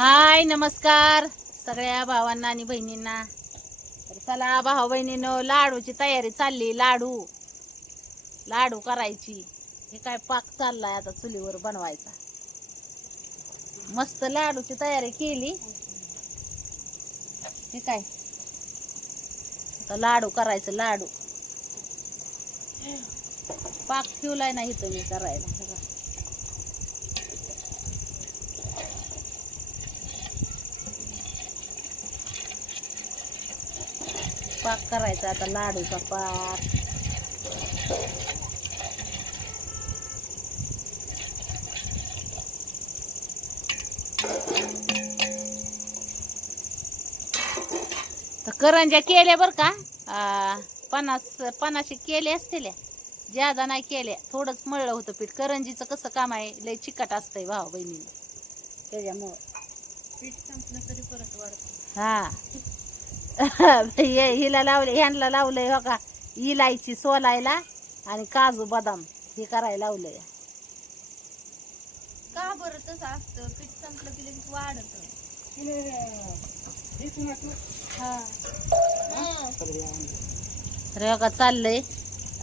हाय नमस्कार. सगळ्या भावांना आणि बहिणींना. तर चला भाऊ बहिणीनं लाडूची तयारी चालली लाडू. लाडू करायची. हे काय पाक चाललाय आता चुलीवर बनवायचा. मस्त लाडूची तयारी केली. हे काय? आता लाडू करायचं लाडू. पाक ठेवलाय ना तुम्ही करायला. पाक करायचा आता लाडूचा पाक. तर करंज्या केल्या बर का? आ, पन्नास पन्नाशी केले असतील. ज्यादा नाही केल्या. थोडंच मळलं होतं पीठ. करंजीचं कसं काम आहे? लय चिकट असतंय भाऊ बहिणीनं. त्याच्यामुळं. पीठ संपलं तरी परत वाढत. हे- हिला लावले ह्यांना लावलंय हो का? इलायची सोलायला आणि काजू बदाम. हे करायला लावलंय. का बरं तसं असतं? पीठ संपलं की लगेच वाढत. तर हे का चाललंय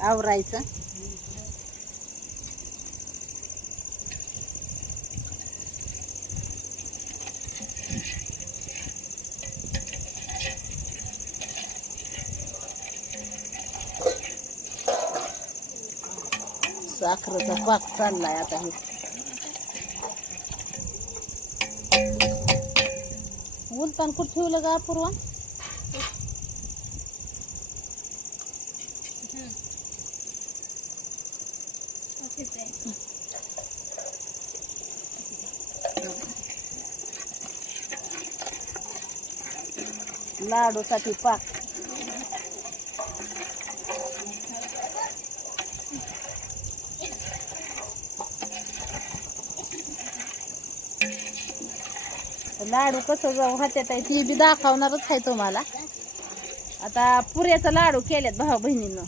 आवरायचं. साखरेचा पाक चाललाय आता हे. उलतान कुठं ठेवलं का अपूर्वा? लाडूसाठी पाक. लाडू कसं जाऊ हात्यात आहे ती बी दाखवणारच आहे तुम्हाला. आता पुऱ्याचा लाडू केल्यात भाऊ बहिणीनं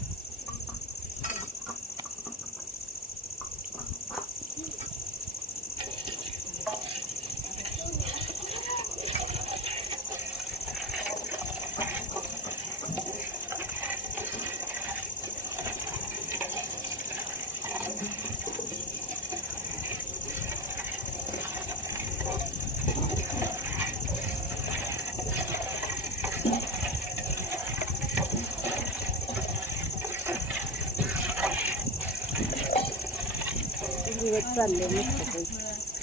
चालले मस्त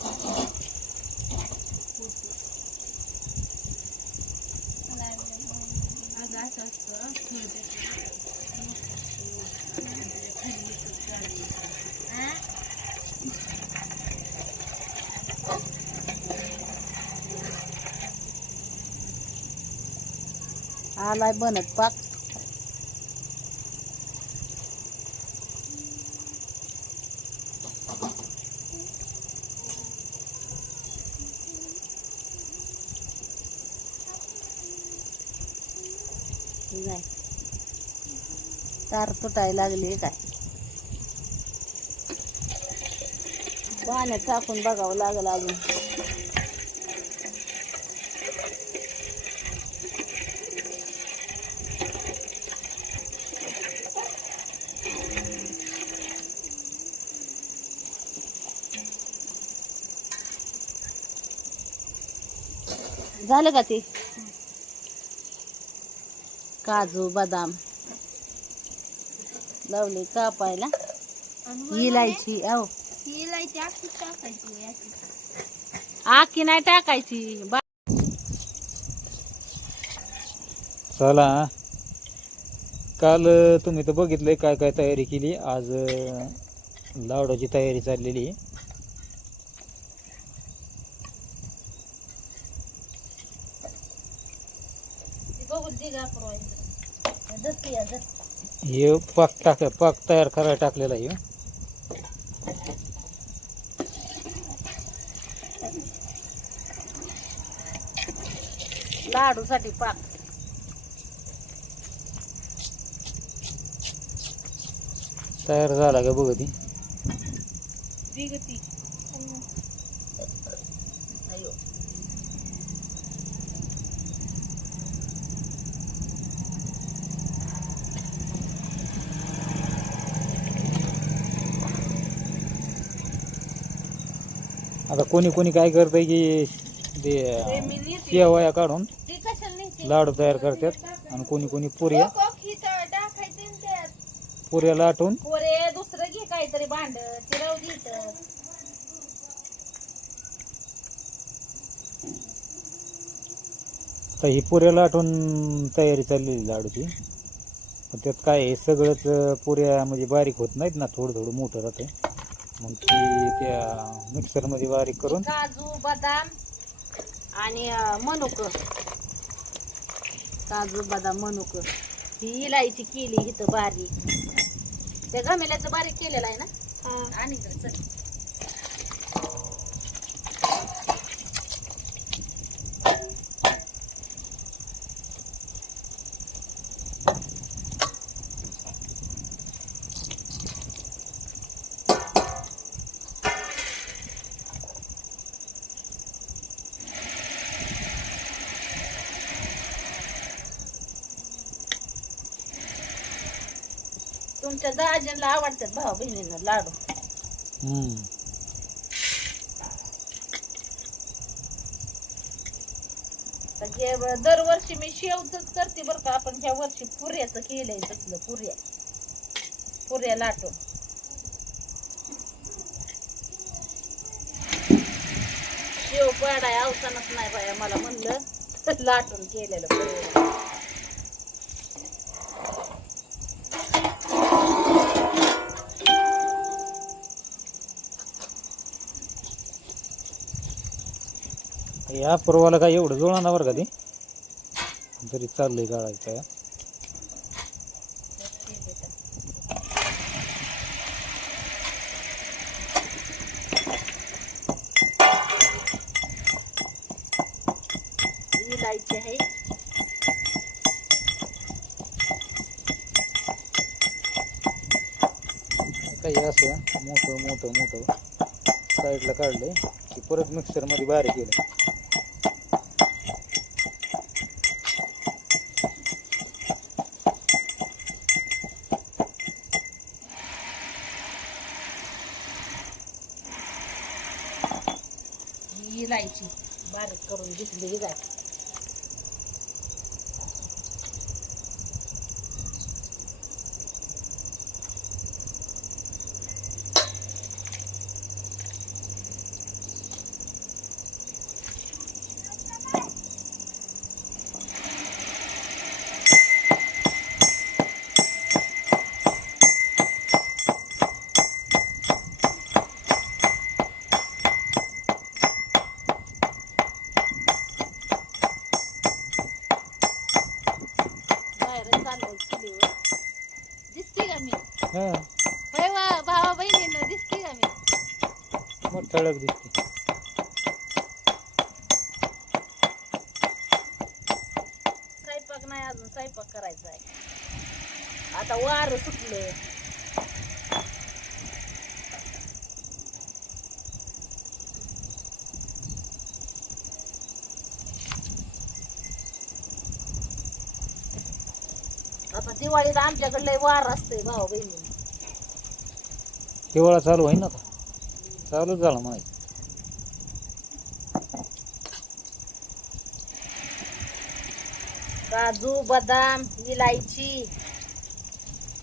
Thank you. आलाय बनत पाक. तार तुटायला लागली काय? पाण्यात टाकून बघावं लागल अजून. झालं का ते? काजू बदाम. लावले कापायला. इलायची अहो ही इलायची अशीच टाकायची. आखी नाही टाकायची. बा- चला. काल तुम्ही तर बघितलंय काय काय तयारी केली. आज लावडाची तयारी चाललेली. हे पाक टाक पाक तयार करायला टाकलेला आहे. लाडूसाठी पाक. तयार झाला का बघ ती? कोणी कोणी काय करतंय की ते. शेवया काढून? लाडू तयार करतात आणि कोणी कोणी पुऱ्या तर पुऱ्या लाटून पोरे दुसरं घे काहीतरी भांड चिरव घेत आता ही पुऱ्या लाटून तयारी चाललेली लाडूची पण त्यात काय आहे सगळंच पुऱ्या म्हणजे बारीक होत नाहीत ना थोडं थोडं मोठं राहते मग ती त्या मिक्सरमध्ये बारीक करून काजू बदाम आणि मनुक. काजू बदाम मनुक. ही इलायची केली इथं बारीक त्या गमेल्याचं बारीक केलेलं आहे ना? आणि चल. तुमच्या दाजींना आवडतात भाऊ बहिणींना लाडू. हम्म. तर हे ब- दरवर्षी मी शेवच करते बरं का आपण ह्या वर्षी पुऱ्याचं केलंय तसलं पुऱ्या. पुऱ्या लाटून. शेव पाडाय अवसानच नाही बाया मला म्हणलं लाटून केलेलं पुऱ्या. या परवाला काय एवढं जुळणार बरं का ते? तरी चाललंय काढायचं काही असं मोठं मोठं मोठं. साईडला काढलंय. की परत मिक्सरमध्ये बारीक केलं ही जायची बारीक करून घेतली जाते बाहेर चाललंय चुलीवर दिसते का मी हा होय वा भावा बहिणीनं दिसते का मी मग ठळक दिसते. स्वयंपाक नाही अजून स्वयंपाक करायचा आहे. आता वार सुटले आता दिवाळीत आमच्याकडे लय वार असते भाऊ बहिणी. हिवाळा चालू आहे ना चालू झाला माहिती काजू बदाम इलायची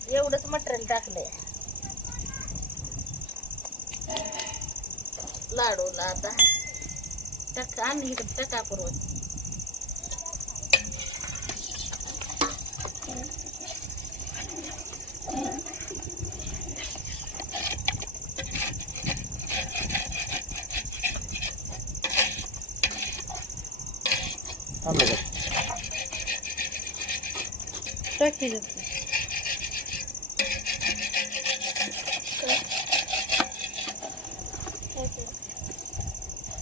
एवढंच मटेरियल टाकलंय. लाडूला आता. टक्का आणि इकडे टाका फिर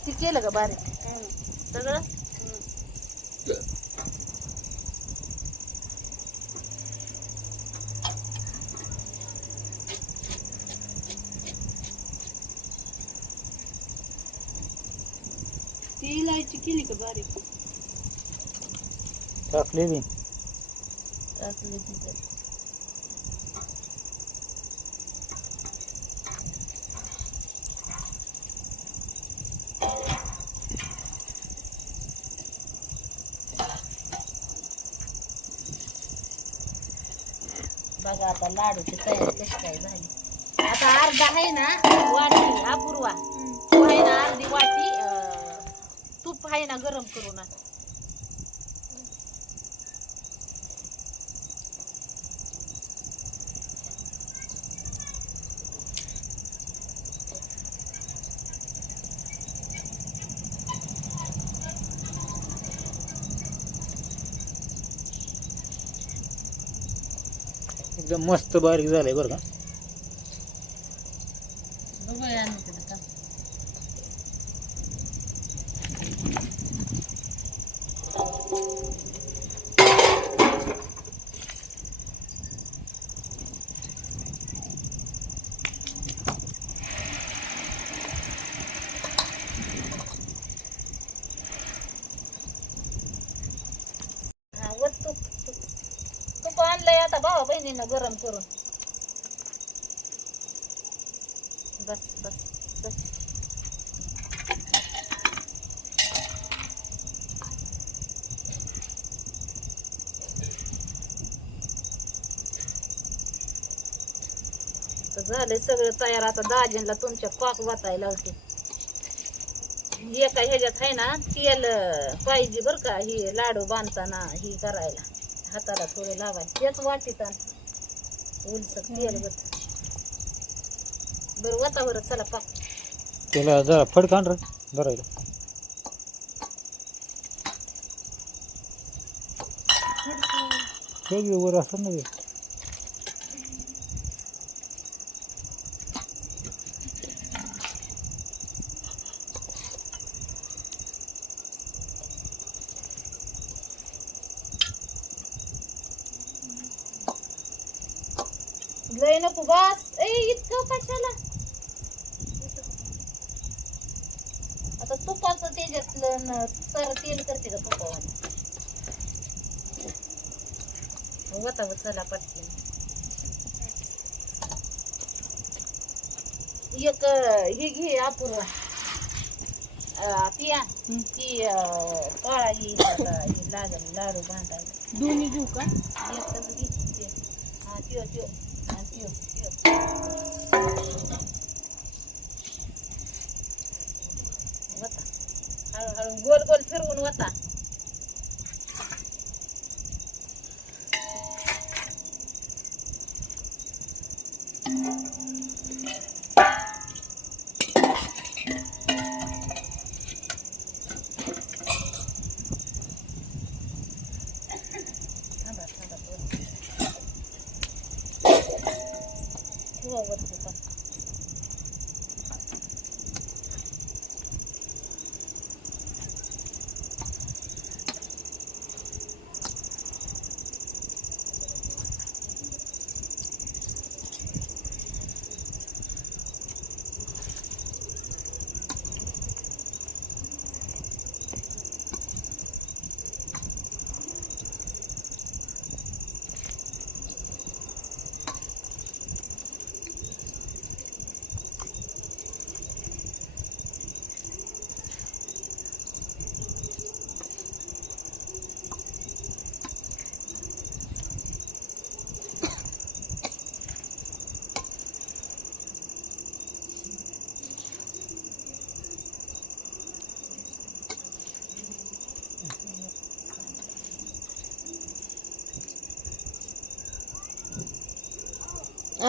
ते केलं का बारीक सगळं ती इलायची बारे। का बारीक टाकली टाकली तिच्यात. बघा आता लाडूची तयारी कशी काय झाली आता अर्धा आहे ना वाटी अपूर्वा आहे ना अर्धी वाटी तूप आहे ना गरम करून आण. एकदम मस्त बारीक झालंय बरं का बघूया आणि तिथं का. हा, वर तूप तूप तूप आणलंय आता भावा बहिणीनं गरम करून बस बस बस तर झालंय सगळं तयार. आता दाजींला तुमच्या पाक वाटायला होते एका ह्याच्यात आहे ना तेल पाहिजे बर का ही लाडू बांधताना ही करायला. हाताला थोडे लावायचे तेच वाटीत आण. उलसर तेल बघ. बरं वता बरं चला पाक. त्याला जरा फडक आण रे धरायला. ठेव वर असं ना ते. लय नको बस ए इतकं कशाला आता तुपाचं त्याच्यातलं न- सर तेल करते का तुपावाने वता चला पटकन. एक हे घे अपूर्वा. पिया. ती अं, काळा ही लागल लाडू बांधायला दोन्ही घेऊ का? एकच घे. हा त्यो त्यो गोल गोल फिरवून होता.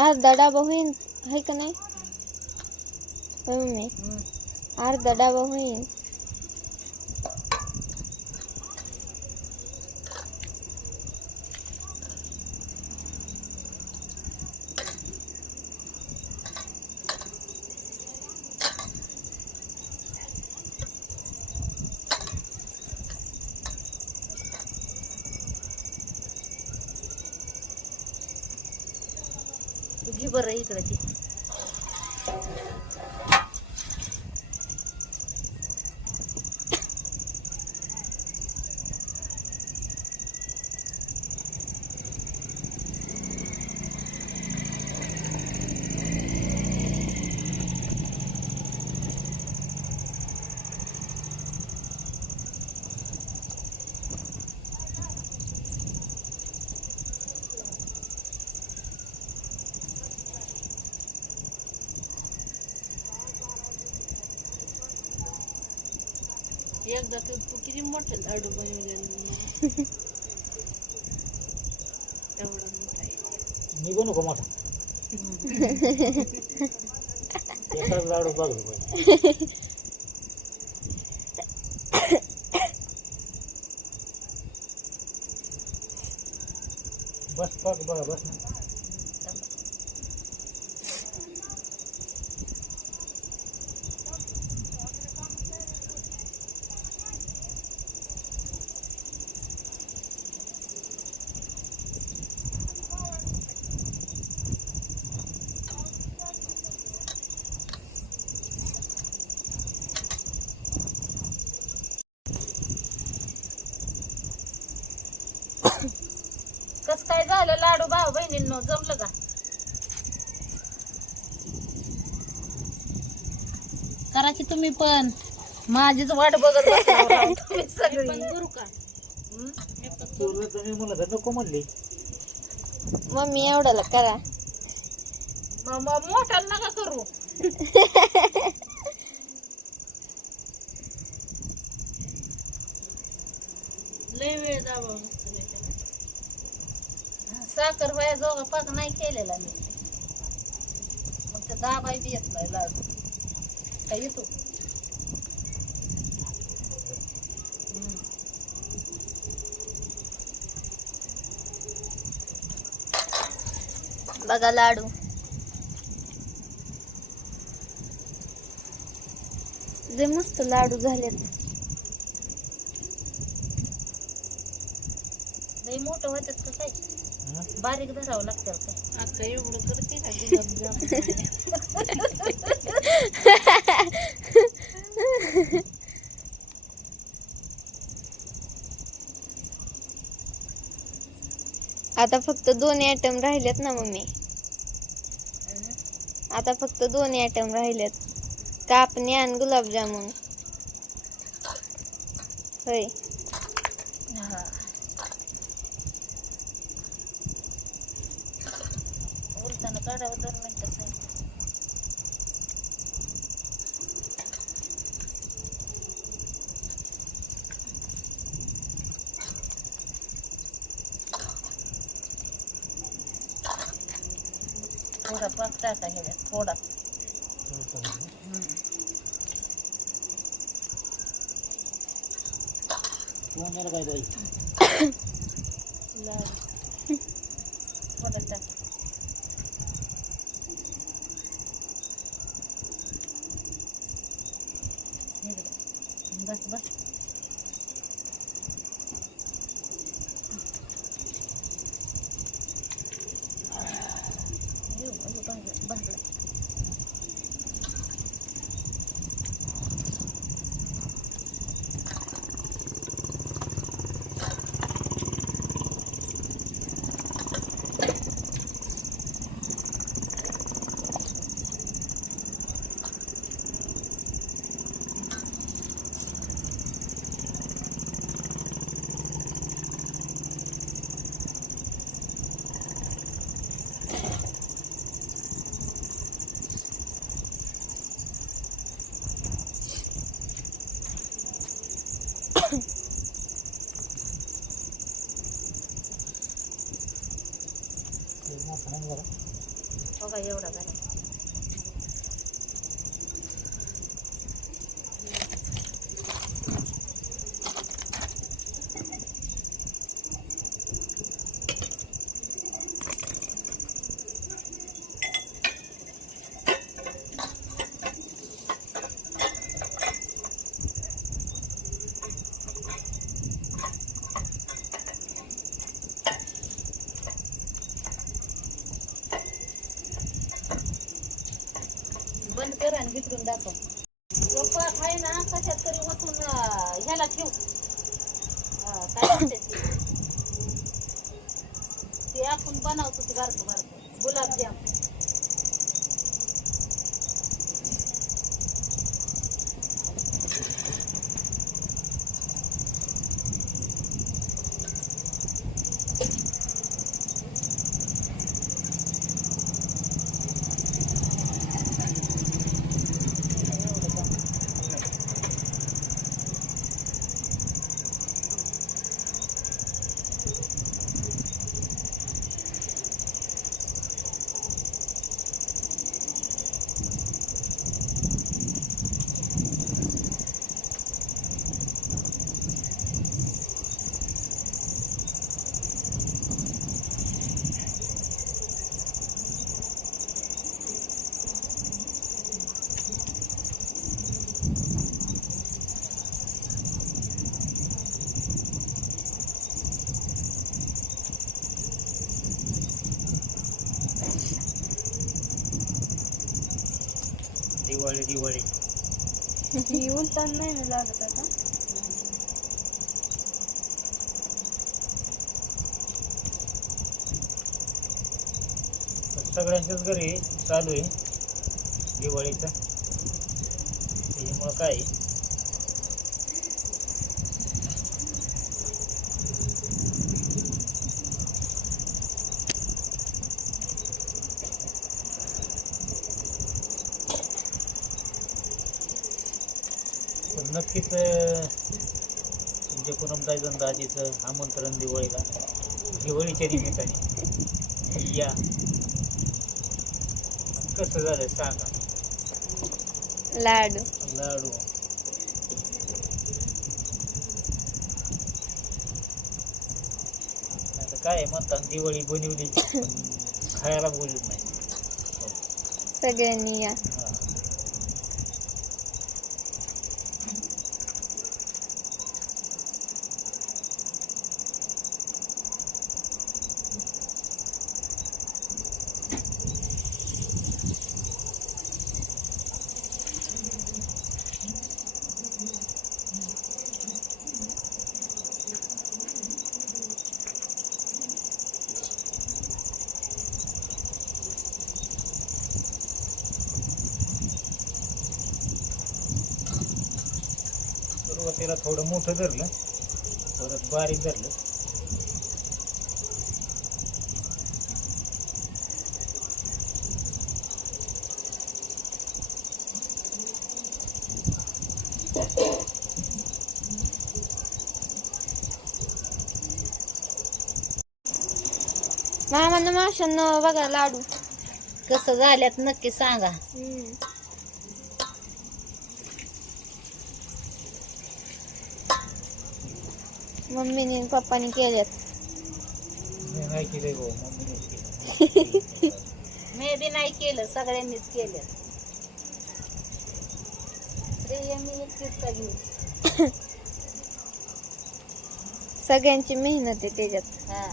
अर्धा डबा होईन आहे का नाही होय मम्मी हम्म. घे बरं इकडे ती एकदा तू तू किती लाडू बनवले एवढा मोठा मी बनू का मोठा. एकाच लाडू बघ बस बघ बघ बस ना कस काय झालं लाडू भाऊ बहिणींनो जमलं का करा की तुम्ही पण. माझीच वाट बघत बसल्यावर राव तुम्ही सगळी. हं? तुला तुम्ही तर नको म्हणली. मम्मी एवढ्याला करा. मग मग मोठा नका करू. लय वेळ दाबा साखर वया जोगा पाक नाही केलेला मी. मग ते दाबाई बी येत नाही लाडू. काय येतो. बघा लाडू लय मस्त लाडू झालेत. लय मोठं होतात का काय? बारीक धरावं लागतं काय आता एवढं करते का? गुलाबजाम आता फक्त दोन आयटम राहिलेत ना मम्मी. आता फक्त दोन आयटम राहिलेत. कापणी आणि गुलाबजामुन. होय. थोडा पाक टाका ह्याच्यात थोडा थोडा टाक इकडे. बस बस अयो, अयो, भाजलं, भाजलं. मोठा नाही जरा बघा एवढा झाला दाखव. दिवाळी दिवाळी. ही उलटान नाही ना लागत आता. सगळ्यांच्याच घरी चालू आहे दिवाळीचं. त्याच्यामुळं काय आहे, पण नक्कीच अं, दाजीचं आमंत्रण दिवाळीला दिवाळीच्या निमित्ताने. या. कसं झालं सांगा. लाडू. लाडू. आता काय म्हणतात दिवाळी बनवली पण खायला बोलत नाही. सगळ्यांनी या. हा. थोडं मोठं धरलं परत बारीक धरलं. मामानं माशांना बघा लाडू. कसं झाल्यात नक्की सांगा. मम्मीने पप्पाने केल्यात मी नाही केलंय भाऊ मम्मीनेच केलं. मी बी नाही केलं सगळ्यांनीच केलं. श्रेय मी एकटीच का घेऊ सगळ्यांची मेहनत आहे त्याच्यात. हा.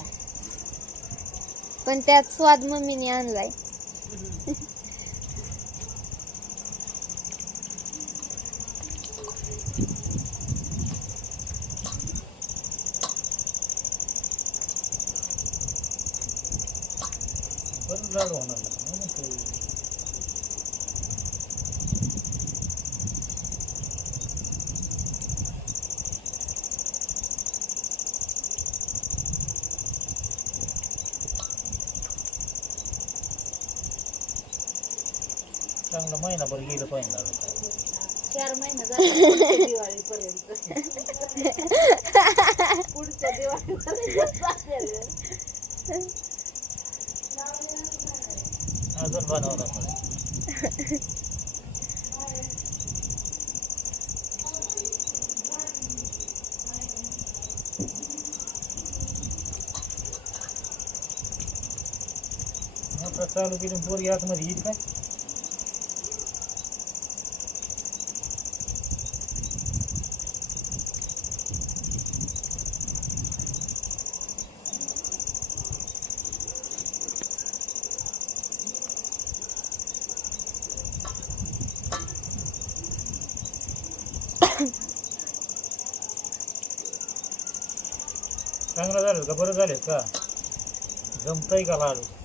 पण त्यात स्वाद मम्मीने आणलाय. लाडू होणार नाही. चांगला महिनाभर गेलं पाहिजे. चार महिने दिवाळीपर्यंत पुढच्या दिवाळीपर्यंत. अजून बनवावं लागणार चालू केली पोरगी आतमध्ये येईल काय? बरं झालं का जमतंय का लाडू